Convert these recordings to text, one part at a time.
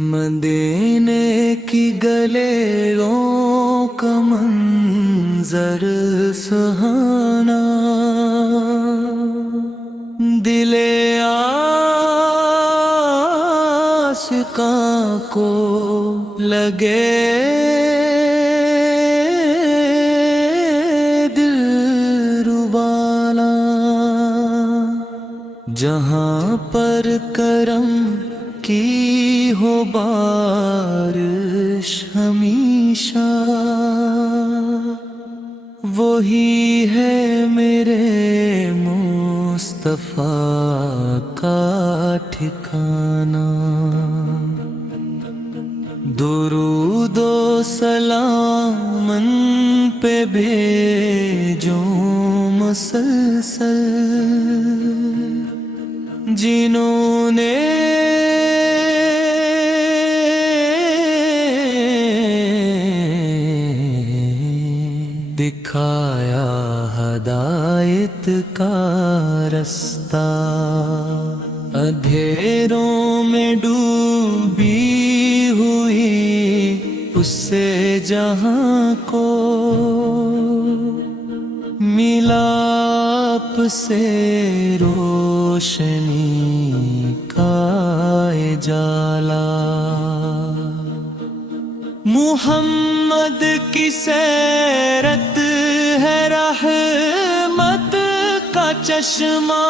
مدینے کی گلیوں کا منظر سہانا، دل عاشقاں کو لگے دل ربانا، جہاں پر کرم کی ہو بارش ہمیشہ، وہی ہے میرے مصطفیٰ کا ٹھکانہ۔ درود و سلام ان پہ بھیجو مسلسل، جنہوں نے دکھایا ہدایت کا رستہ، اندھیروں میں ڈوبی ہوئی اس سے جہاں کو ملا آپ سے روشنی کا اجالا۔ محمد کی سیرت ہے رحمت کا چشمہ،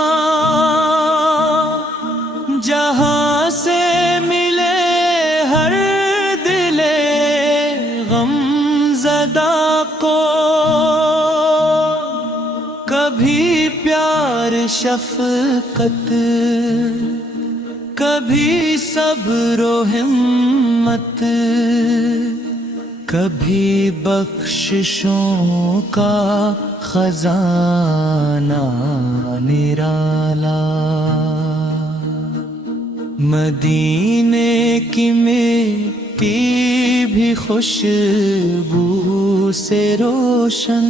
جہاں سے ملے ہر دل غم زدہ کو، کبھی پیار شفقت، کبھی صبر و ہمت، کبھی بخششوں کا خزانہ نرالا۔ مدینے کی مٹی بھی خوشبو سے روشن،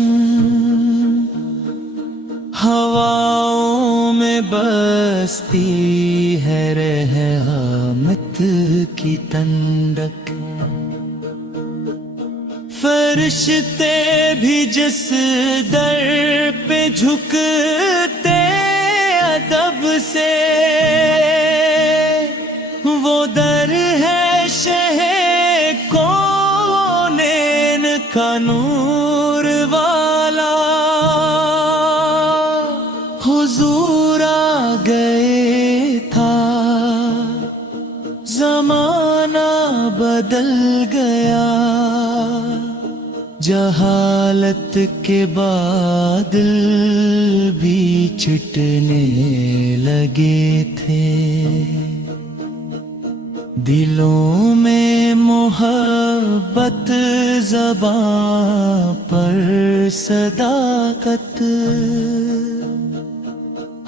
ہواؤں میں بستی ہے رحمت کی ٹھنڈک، فرشتے بھی جس در پہ جھکتے ادب سے، وہ در ہے شہ کونین کا نور والا۔ حضور آ گئے تھا، زمانہ بدل گیا، جہالت کے بادل بھی چھٹنے لگے تھے، دلوں میں محبت، زباں پر صداقت،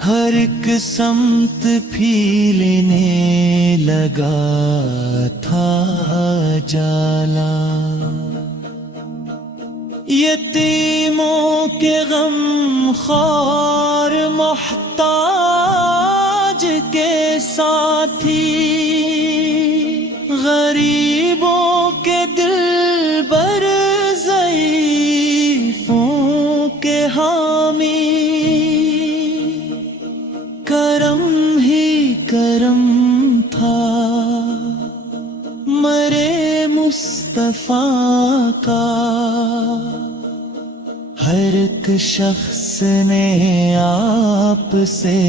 ہر ایک سمت پھیلنے لگا تھا جالا۔ یتیموں کے غم خوار محتاج کے ساتھی، غریبوں کے دل بر، ضعیفوں کے حامی، کرم ہی کرم تھا مرے مصطفیٰ کا، ہر ایک شخص نے آپ سے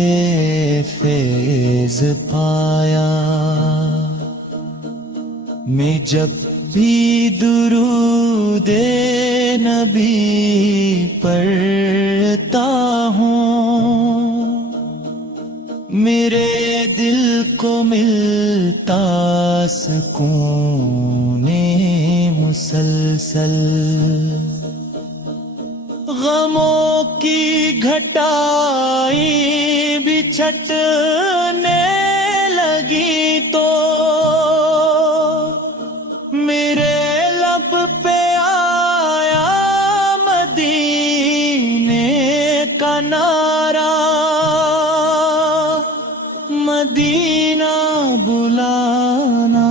فیض پایا۔ میں جب بھی درود نبی پڑھتا ہوں، میرے دل کو ملتا سکون مسلسل، غموں کی گھٹائیں بھی چھٹنے لگی تو، میرے لب پہ آیا مدینے کا نعرہ، مدینہ بلانا